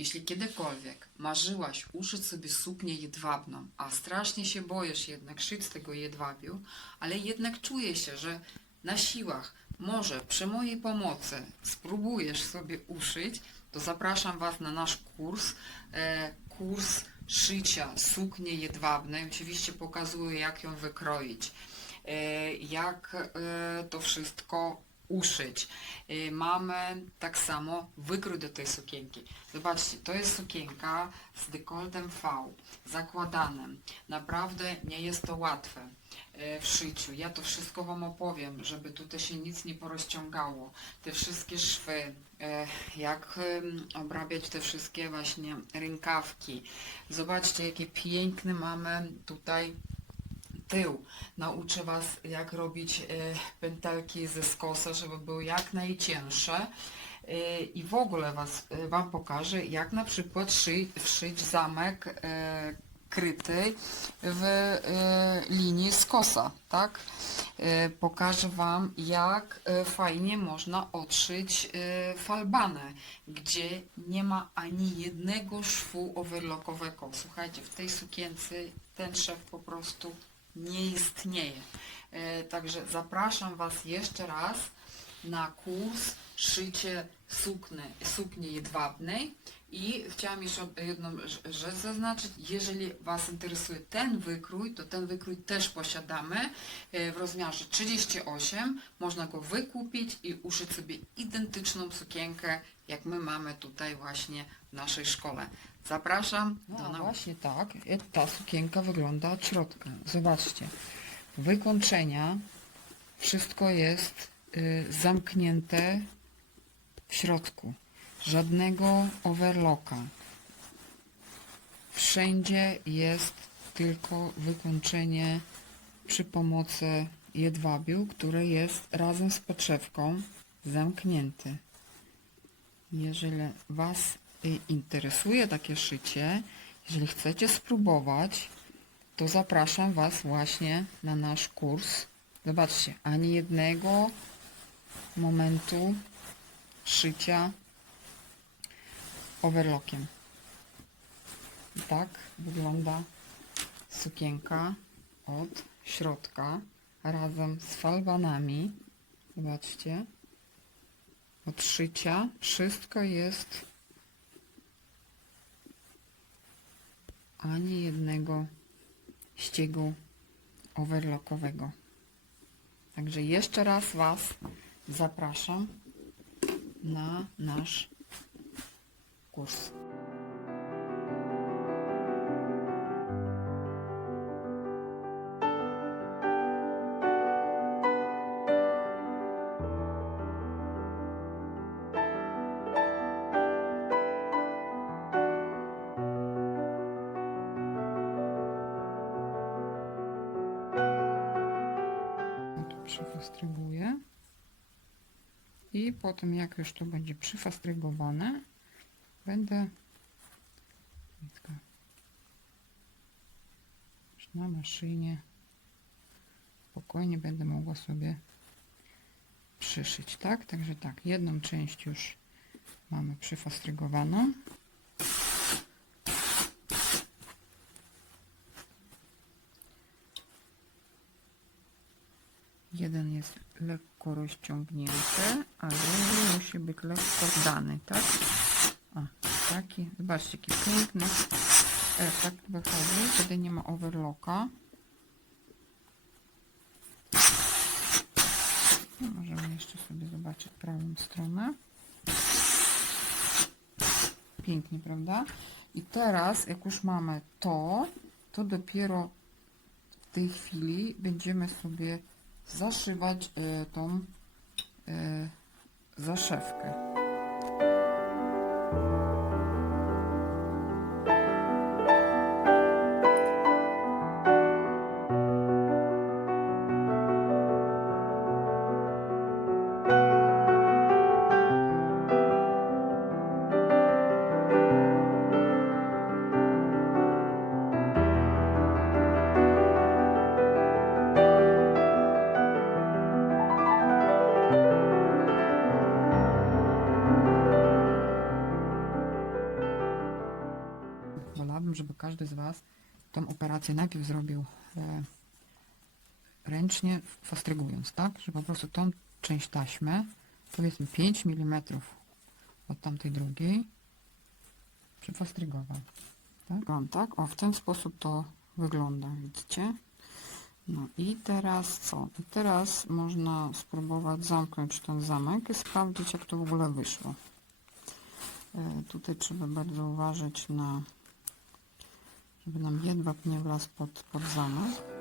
Jeśli kiedykolwiek marzyłaś uszyć sobie suknię jedwabną, a strasznie się boisz jednak szyć z tego jedwabiu, ale jednak czuję się, że na siłach może przy mojej pomocy spróbujesz sobie uszyć, to zapraszam Was na nasz kurs. E, kurs szycia sukni jedwabnej. Oczywiście pokazuję, jak ją wykroić, e, jak e, to wszystko uszyć. E, Mamy tak samo wykrój do tej sukienki. Zobaczcie, to jest sukienka z dekoltem V, zakładanym. Naprawdę nie jest to łatwe e, w szyciu. Ja to wszystko Wam opowiem, żeby tutaj się nic nie porozciągało. Te wszystkie szwy, e, jak obrabiać te wszystkie właśnie rękawki. Zobaczcie, jakie piękny mamy tutaj tył. Nauczę Was, jak robić e, pętelki ze skosa, żeby były jak najcięższe. E, I w ogóle was, e, Wam pokażę, jak na przykład szy, wszyć zamek kryty w linii skosa, tak? Pokażę Wam, jak fajnie można odszyć falbanę, gdzie nie ma ani jednego szwu overlockowego. Słuchajcie, w tej sukience ten szef po prostu nie istnieje. E, Także zapraszam Was jeszcze raz na kurs szycie sukny, sukni jedwabnej i chciałam jeszcze jedną rz- rzecz zaznaczyć. Jeżeli Was interesuje ten wykrój, to ten wykrój też posiadamy e, w rozmiarze 38. Można go wykupić i uszyć sobie identyczną sukienkę, jak my mamy tutaj właśnie w naszej szkole. Zapraszam do No nauki. właśnie tak, e, ta sukienka wygląda od środka. Zobaczcie, wykończenia, wszystko jest y, zamknięte w środku. Żadnego overlocka. Wszędzie jest tylko wykończenie przy pomocy jedwabiu, który jest razem z podszewką zamknięty. Jeżeli Was interesuje takie szycie, jeżeli chcecie spróbować, to zapraszam Was właśnie na nasz kurs. Zobaczcie, ani jednego momentu szycia overlockiem. I tak wygląda sukienka od środka razem z falbanami. Zobaczcie od szycia. Wszystko jest ani jednego ściegu overlockowego. Także jeszcze raz Was zapraszam na nasz kurs. Tu przyfastryguję. I potem jak już to będzie przyfastrygowane, będę na maszynie spokojnie będę mogła sobie przyszyć, tak? Także tak, jedną część już mamy przyfastrygowaną. Jeden jest lekko rozciągnięty, a drugi musi być lekko dany, tak? O, taki, zobaczcie, jaki piękny efekt wychodzi, kiedy nie ma overlocka. No, możemy jeszcze sobie zobaczyć prawą stronę. Pięknie, prawda? I teraz, jak już mamy to, to dopiero w tej chwili będziemy sobie zaszywać y, tą y, zaszewkę. Chciałabym, żeby każdy z Was tą operację najpierw zrobił e, ręcznie, fastrygując, tak? Że po prostu tą część taśmy, powiedzmy 5 mm od tamtej drugiej, przyfastrygował. Tak? Mam, tak? O, w ten sposób to wygląda, widzicie? No i teraz co? I teraz można spróbować zamknąć ten zamek i sprawdzić, jak to w ogóle wyszło. E, tutaj trzeba bardzo uważać na, żeby nam jedwab nie wlazł pod, pod zamek.